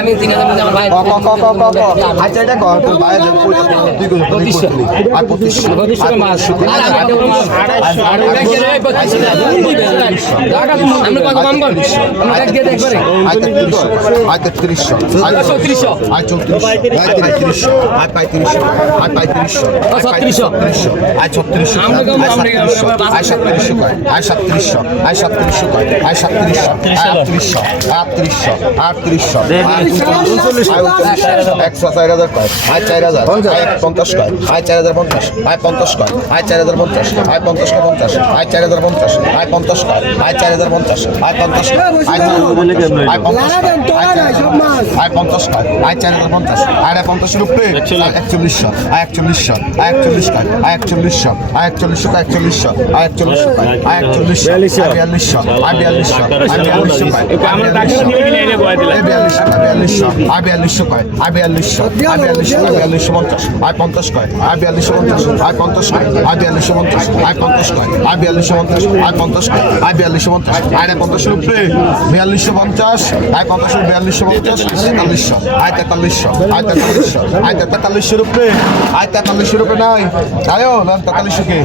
আমি 3000 মধ্যে আমার ভাই আচ্ছা এটা কত ভাই 2500 মাছ আমরা কত কম কর আমরা এক দিয়ে একবারে আচ্ছা 3300 আচ্ছা 3400 আচ্ছা 3300 আচ্ছা 3500 আচ্ছা 3500 আচ্ছা 3600 আমরা কম আমরা আচ্ছা 3700 আচ্ছা 3700 আচ্ছা 3700 আচ্ছা 3700 3800 104,000 কয় আয় 4000 আয় 50 কয় আয় 4050 আয় 50 কয় আয় 4050 আয় 50 কয় 50 আয় 4050 আয় 50 কয় আয় 4050 আয় 50 আয় 4050 আয় 50 আয় 50 কয় আয় 4050 আয় 50 রুপে 4100 আয় 4100 আয় 41 কয় আয় 4100 আয় 4100 কয় 4100 আয় 4100 কয় আয় 4100 আয় 4200 আয় 4200 কয় আমরা টাকা নিয়ে নিয়ে বয় দিলাম 4200 আয় 4200 কয় আয় 4200 আয় 4250 আয় 50 কয় আয় 4250 আয় 50 কয় আয় 4250 আয় 50 কয় আয় 4250 আয় 50 কয় আয় 4250 আয় 50 রুপে 4250 আয় 50 4250 4300 আয় 4300 আয় 4300 আয় 4300 রুপে আয় 4300 রুপে নাই আয়ো 4300 কে